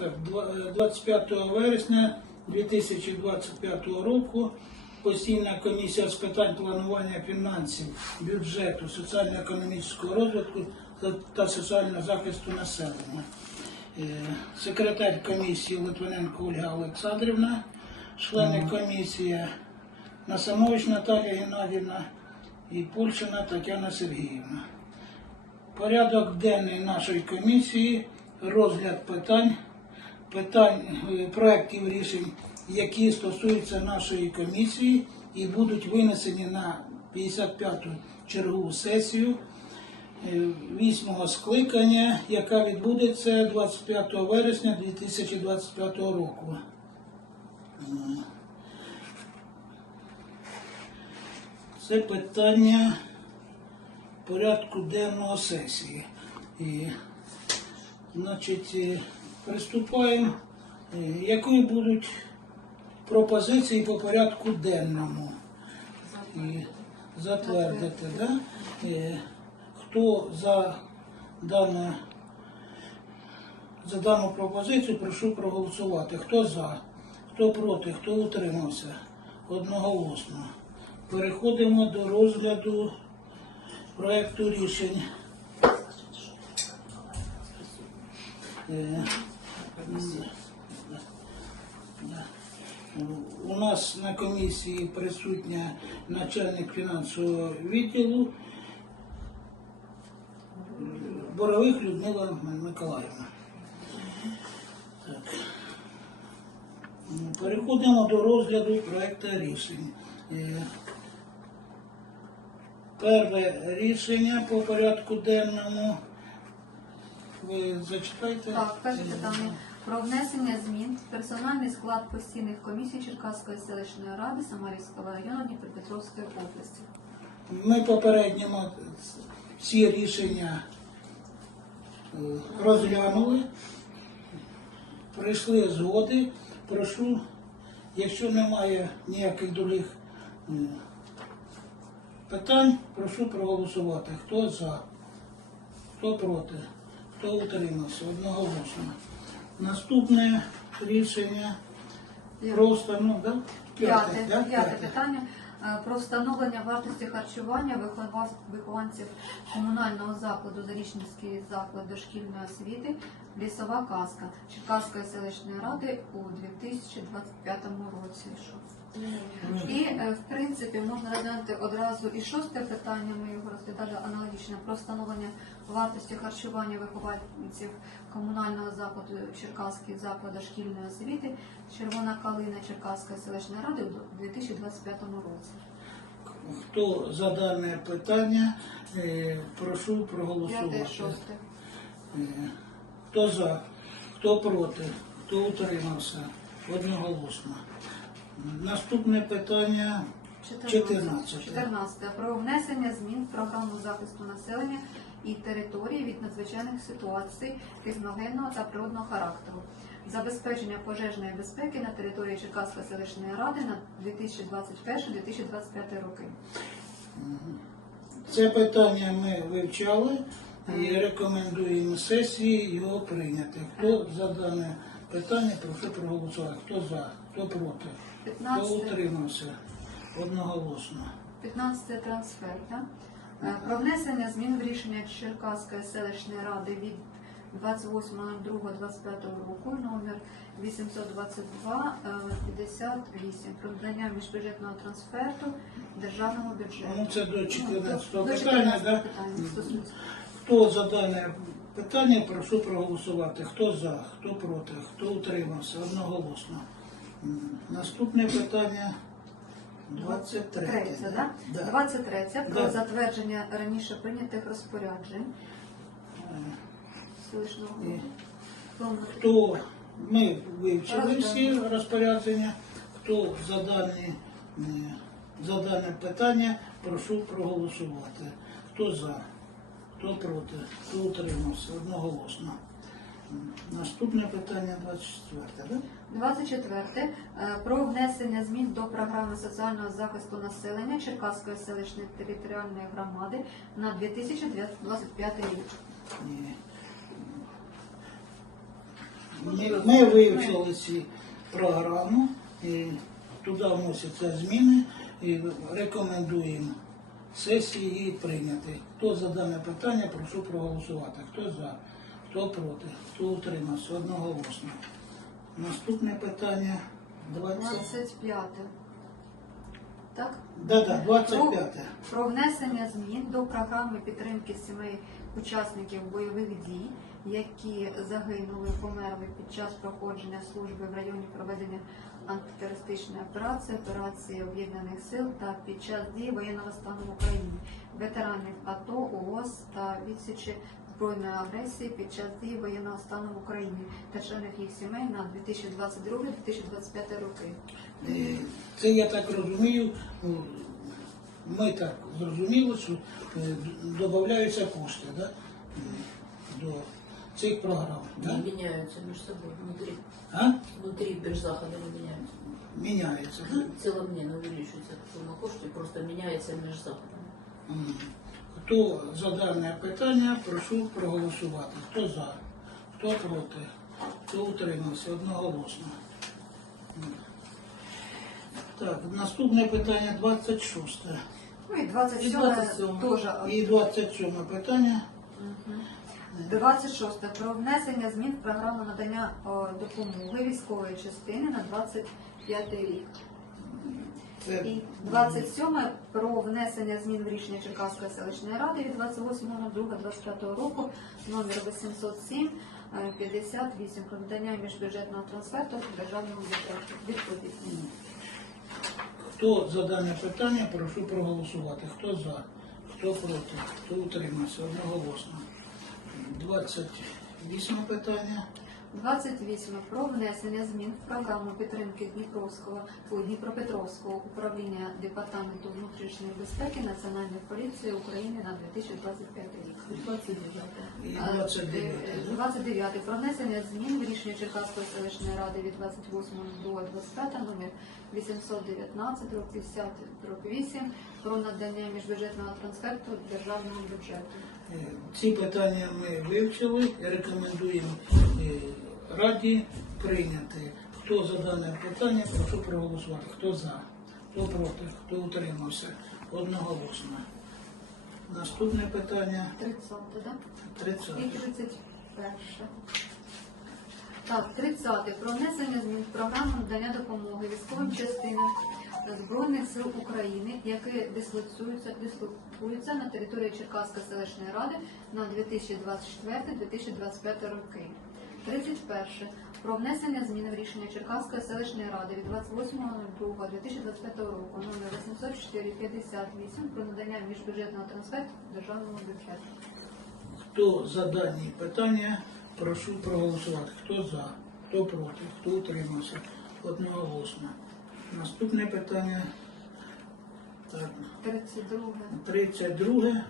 Так, е, 25 вересня 2025 року постійна комісія з питань планування фінансів, бюджету, соціально-економічного розвитку та- соціального захисту населення. Е, Секретар комісії Литвиненко Ольга Олександрівна, члени комісії Насамович Наталія Геннадівна і Польщина Тетяна Сергіївна. Порядок денний нашої комісії, розгляд питань, питань е, проєктів рішень, які стосуються нашої комісії і будуть винесені на 55-ту чергову сесію е, вісьмого скликання, яка відбудеться 25 вересня 2025 року. Це питання порядку денного сесії. І, значить, е, приступаємо. Е, Якої будуть пропозиції по порядку денному? І затвердити, да? Е, Хто за дане за дану пропозицію прошу проголосувати. Хто за, хто проти, хто утримався? Одноголосно. Переходимо до розгляду проекту рішень. У нас на комісії присутня начальник фінансового відділу Борових Людмила Миколаївна. Переходимо до розгляду проекту рішень. Е, Перше рішення по порядку денному. Ви зачитайте? Так, перше питання про внесення змін в персональний склад постійних комісій Черкаської селищної ради Самарівського району Дніпропетровської області. Ми попередньо всі рішення е, розглянули, прийшли згоди. Прошу, якщо немає ніяких других питань, прошу проголосувати. Хто за, хто проти, хто утримався одноголосно. Наступне рішення про встановлення, да? П'яте, да? п'яте питання е, про встановлення вартості харчування вихованців комунального закладу Зарічницький заклад дошкільної освіти Лісова казка Черкаської селищної ради у 2025 році. І е, в принципі можна розглянути одразу і шосте питання. Ми його розглядали аналогічно про встановлення вартості харчування вихованців комунального закладу Черкаський заклад дошкільної освіти Червона калина Черкаської селищної ради у 2025 році. Хто за дане питання, е, прошу П'яте, проголосувати. шосте. Хто за, хто проти, хто утримався, одноголосно. Наступне питання 14. 14. Про внесення змін в програму захисту населення і території від надзвичайних ситуацій техногенного та природного характеру. Забезпечення пожежної безпеки на території Черкаської селищної ради на 2021-2025 роки. Це питання ми вивчали і рекомендуємо сесії його прийняти. Хто за дане питання, прошу проголосувати. Хто за, хто проти, хто 15. утримався, одноголосно. 15 трансфер. Да? Е, Про внесення змін в рішення Черкаської селищної ради від 28.02.25 року номер 822 е, 58 про надання міжбюджетного трансферту державного бюджету. Ну, це до 14 До питання, 14 да? питання стосується. Хто за дане питання, прошу проголосувати. Хто за, хто проти, хто утримався, одноголосно. Наступне питання 23. Третє, да? Да. 23 про Да. затвердження раніше прийнятих розпоряджень селищного голови. Тому Хто ми вивчили всі розпорядження, хто за дане, е, за дане питання, прошу проголосувати. Хто за, хто проти, хто утримався, одноголосно. Наступне питання 24, так? 24. Е, Про внесення змін до програми соціального захисту населення Черкаської селищної територіальної громади на 2025 рік. Ні. Ми, ми вивчили ці програму, і туди вносяться зміни і рекомендуємо сесії прийняти. Хто за дане питання, прошу проголосувати. Хто за, хто проти, хто утримався одноголосно. Наступне питання 20. 25. Так? Да-да, 25. Про внесення змін до програми підтримки сімей учасників бойових дій, які загинули, померли під час проходження служби в районі проведення антитерористичної операції, операції об'єднаних сил та під час дії воєнного стану в Україні, ветеранів АТО, ООС та відсічі збройної агресії під час дії воєнного стану в Україні та членів їх сімей на 2022-2025 роки. Це я так розумію, ми так зрозуміли, що е, додаються кошти да? до цих програм. Да? Не меняются между собой внутри. А? Внутри биржзахода не меняются. Міняється. В целом не но увеличивается сумма коштів, просто меняется между заходами. М. Хто за дане питання, прошу проголосувати. Хто за, хто проти, хто утримався одноголосно. М. Так, наступне питання 26. Ну і 27 І 27. теж І 27 питання. 26. Про внесення змін в програму надання о, допомоги військової частини на 25 рік. Це І 27. Про внесення змін в рішення Черкаської селищної ради від 28.02.25 року номер 807 е, 58 про надання міжбюджетного трансферту державному бюджету. Відповідь. Хто за дане питання, прошу проголосувати. Хто за, хто проти, хто утримався одноголосно. 28 питання. 28. Про внесення змін в програму підтримки Дніпровського у Дніпропетровського управління Департаменту внутрішньої безпеки Національної поліції України на 2025 рік. 29 І Е, 29. е, 29. Про внесення змін в рішення Черкаської селищної ради від 28.02.25 номер 819 50 8 про надання міжбюджетного трансферту державному бюджету. Е, Ці питання ми вивчили рекомендуємо е, Раді прийняти. Хто за дане питання, прошу проголосувати. Хто за, хто проти, хто утримався одноголосно. Наступне питання 30, так? 30. І 31. Так, 30. Про внесення змін в програму надання допомоги військовим частинам Збройних сил України, які дислоцюються, дислокуються на території Черкаської селищної ради на 2024-2025 роки. 31. Про внесення змін в рішення Черкаської селищної ради від 28.02.2025 року номер 804-58 про надання міжбюджетного трансферту державному бюджету. Хто за дані питання, прошу проголосувати. Хто за, хто проти, хто утримався одноголосно. Наступне питання. Так, 32. 32.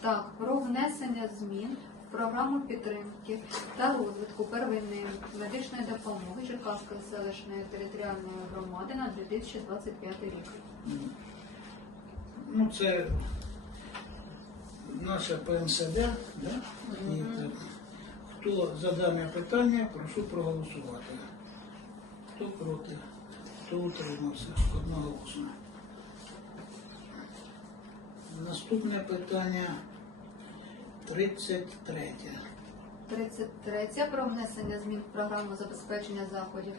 Так, про внесення змін програму підтримки та розвитку первинної медичної допомоги Черкаської селищної територіальної громади на 2025 рік. Ну, це наша ПМСД. Да? І Хто за дане питання, прошу проголосувати. Хто проти, хто утримався одноголосно. Наступне питання 33. 33. Про внесення змін в програму забезпечення заходів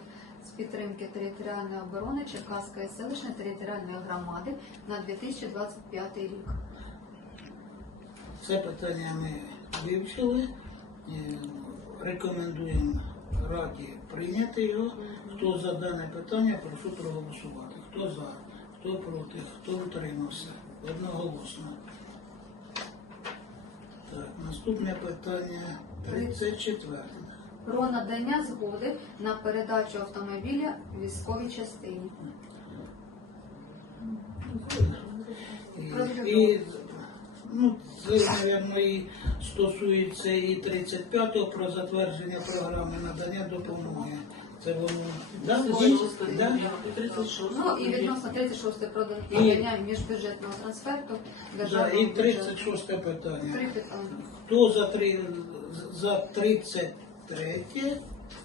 з підтримки територіальної оборони Черкаської селищної територіальної громади на 2025 рік. Це питання ми вивчили. Е, Рекомендуємо Раді прийняти його. Хто за дане питання, прошу проголосувати. Хто за, хто проти, хто утримався. Одноголосно. Наступне питання 34. Про надання згоди на передачу автомобіля військовій частині. І ну, це, мабуть, стосується і 35-го про затвердження програми надання допомоги. Це воно. Да? Да? 36 Ну і відносно 36 про надання міжбюджетного трансферту Да, державного і бюджету. 36 питання. Три питання. Хто за, три, за 35 33,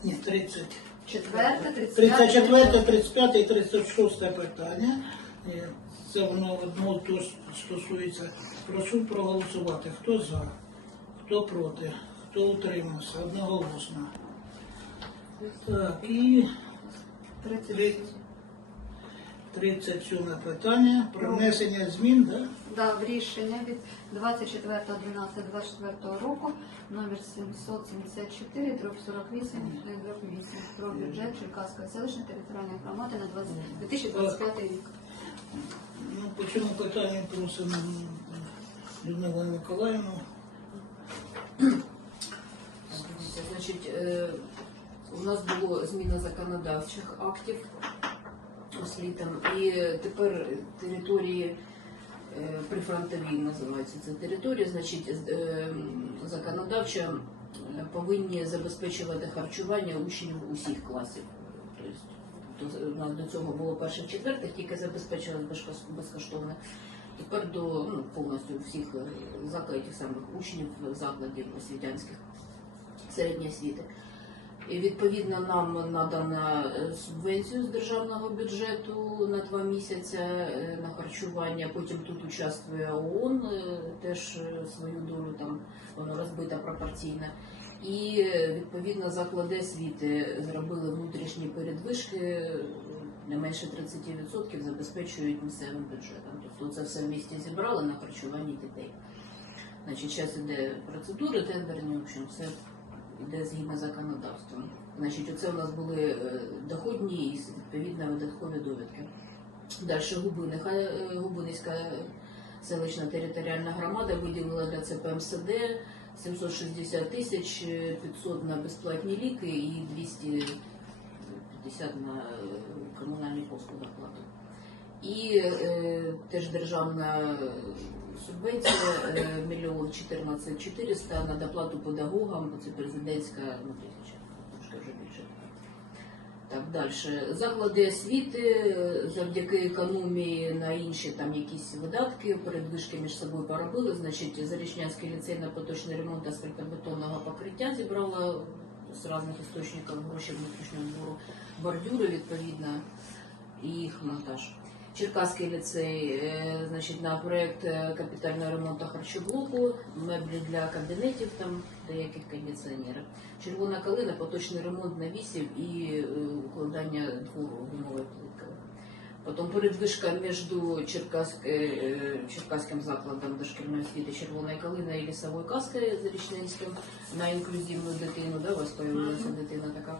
ні, 30. Четверте, 34, 35 і 36 питання. Е, Це воно одного то стосується. Прошу проголосувати. Хто за, хто проти, хто утримався, одноголосно. Так, і 30. 37 питання про внесення змін, да? Да, в рішення від 24.12.24 року номер 774 дроб 48 дроб 8 про бюджет Черкаської селищної територіальної громади на 20 2025 рік. Ну, по цьому питанню просимо Людмилу Миколаївну. Значить, е, у нас було зміна законодавчих актів освітам, і тепер території е, прифронтові називаються це території, значить, е, законодавчо е, повинні забезпечувати харчування учнів усіх класів. Тобто, у нас до цього було перших четвертих, тільки забезпечували безкош- безкоштовно. Тепер до ну, повністю всіх закладів самих учнів закладів освітянських середньої освіти. І відповідно нам надана е, субвенцію з державного бюджету на два місяці е, на харчування. Потім тут участвує ООН, е, теж свою долю там воно розбито пропорційно. І відповідно заклади освіти зробили внутрішні передвижки, не менше 30% забезпечують місцевим бюджетом. Тобто це все в місті зібрали на харчуванні дітей. Значить, зараз іде процедури тендерні, в общем, все йде згідно з законодавством. Значить, оце у нас були е, доходні і відповідно видаткові довідки. Далі Губиниха, е, Губинська селищна територіальна громада виділила для ЦПМСД 760 тисяч, е, 500 на безплатні ліки і 250 на е, комунальні послуги оплату. І е, теж державна субвенція е, мільйон 14 400 на доплату педагогам, бо це президентська ну, тисяча, трошки вже більше. Так, далі. Заклади освіти завдяки економії на інші там якісь видатки, передвижки між собою поробили. Значить, Зарічнянський ліцей на поточний ремонт асфальтобетонного покриття зібрала з різних істочників гроші внутрішнього збору бордюри, відповідно, і їх монтаж. Черкаський ліцей, е, значить, на проект е, капітального ремонту харчоблоку, меблі для кабінетів, там деяких кондиціонерів. Червона калина, поточний ремонт на вісів і е, укладання двору гумової плитки. Потім передвижка між Черкаськ, е, Черкаським закладом дошкільної освіти Червоної калини і лісовою каскою Зарічненським на інклюзивну дитину, да, у вас появилася дитина така.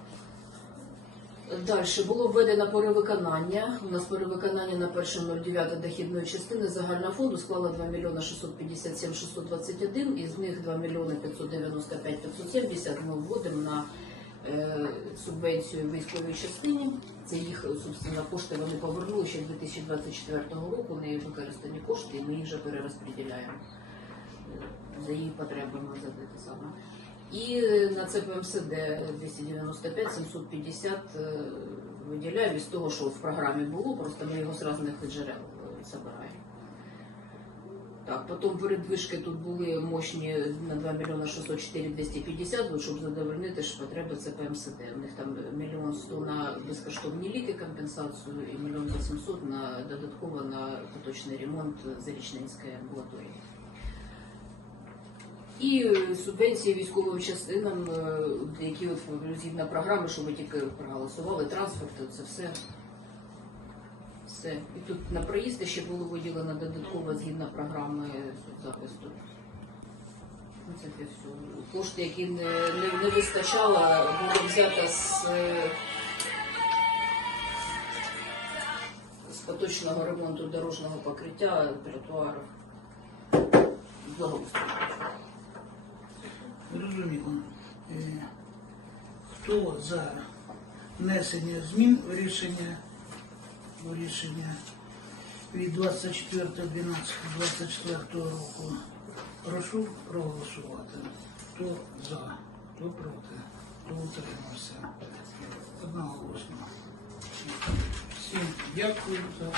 Далі було введено перевиконання. У нас перевиконання на 1.09 дохідної частини загального фонду склало 2 мільйони 657 621, із них 2 мільйони 595 570 ми вводимо на е, субвенцію військовій частині. Це їх собственно, кошти вони повернули ще 2024 року, не використані кошти, і ми їх вже перерозподіляємо е, за її потребами за те саме. І на ЦПМСД 295 750 е, виділяємо із того, що в програмі було, просто ми його з різних джерел е, збираємо. Так, потім передвижки тут були мощні на 2 мільйони 604 250, щоб задовольнити ж потреби ЦПМСД. У них там мільйон 100 на безкоштовні ліки компенсацію і мільйон 800 на додатково на поточний ремонт Зарічненської амбулаторії. І субвенції військовим частинам, е, які от згідно програми, що ви тільки проголосували, транспорт, це все. Все. І тут на проїзди ще було виділено додатково згідно програми захисту. Ну, Це все. Кошти, які не, не, не вистачало, було взято з, з поточного ремонту дорожнього покриття тротуарів. Благоустрою. Зрозуміло. Е, Хто за внесення змін в рішення, в рішення від 24.12.24 року? Прошу проголосувати. Хто за, хто проти, хто утримався. Одноголосно. Всім дякую за роботу.